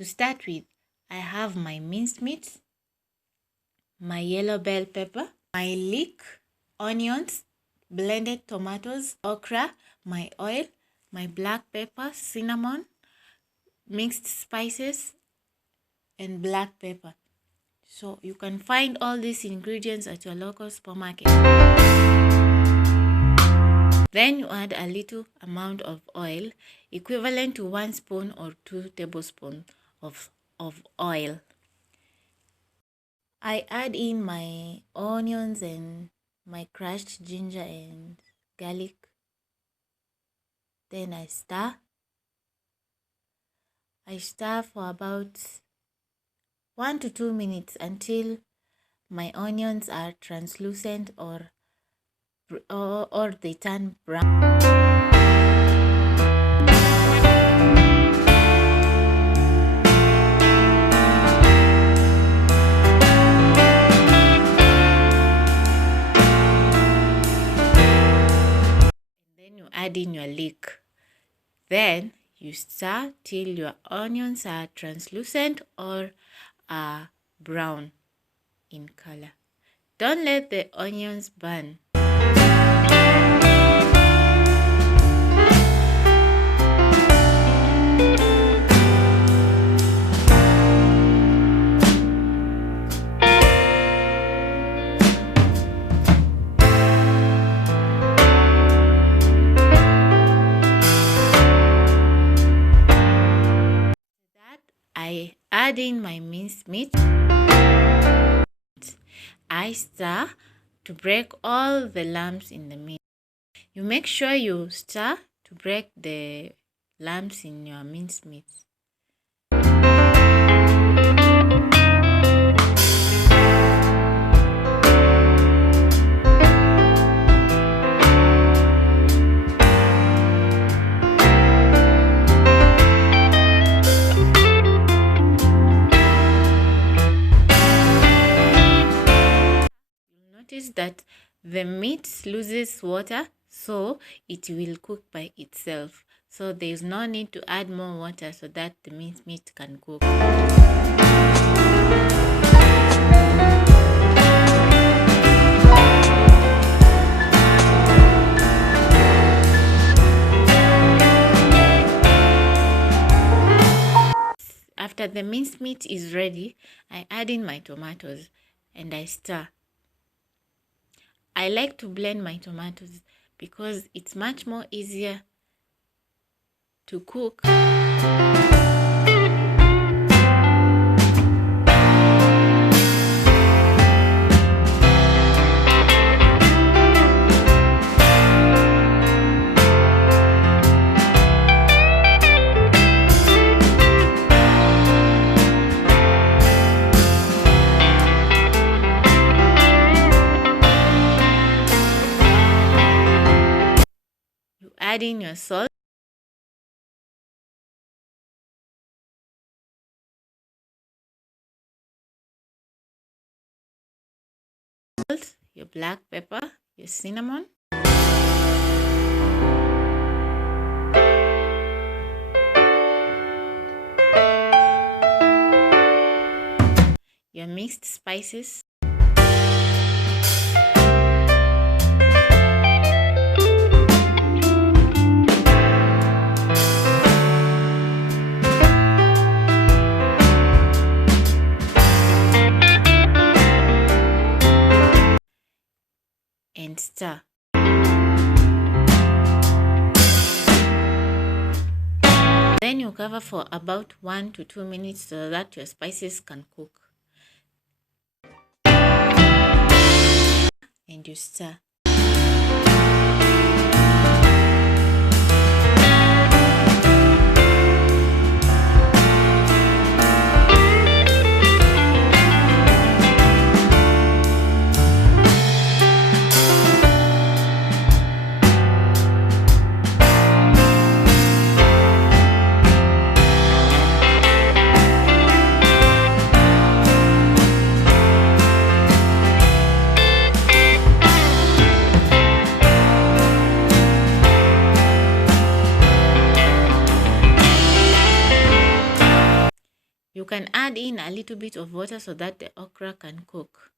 To start with, I have my minced meat, my yellow bell pepper, my leek, onions, blended tomatoes, okra, my oil, my black pepper, cinnamon, mixed spices, and black pepper. So you can find all these ingredients at your local supermarket. Then you add a little amount of oil, equivalent to 1 spoon or 2 tablespoons of oil. I add in my onions and my crushed ginger and garlic. Then I stir. I stir for about 1 to 2 minutes until my onions are translucent or they turn brown. Add in your leek. Then you stir till your onions are translucent or are brown in color. Don't let the onions burn. I add in my minced meat. I stir to break all the lumps in the meat. You make sure you stir to break the lumps in your minced meat. Notice that the meat loses water, so it will cook by itself. So there is no need to add more water so that the minced meat can cook. After the minced meat is ready, I add in my tomatoes and I stir. I like to blend my tomatoes because it's much more easier to cook. Add in your salt, your black pepper, your cinnamon, your mixed spices, and stir. Then you cover for about 1 to 2 minutes so that your spices can cook. And you stir. You can add in a little bit of water so that the okra can cook.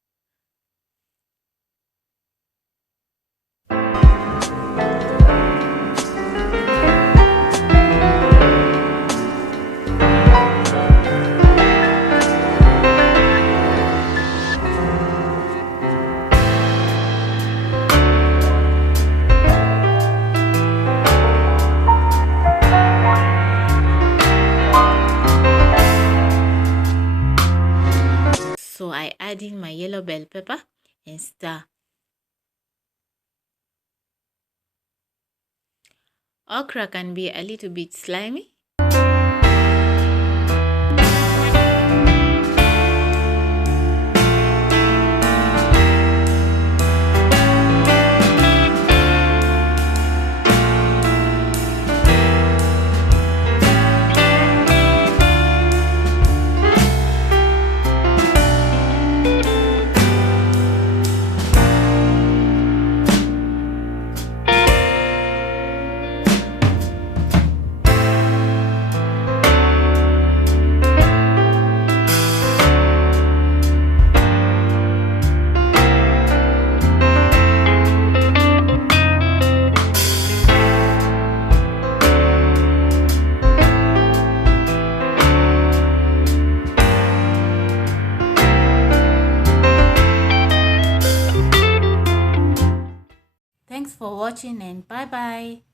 So I add in my yellow bell pepper and stir. Okra can be a little bit slimy. Thanks for watching and bye bye.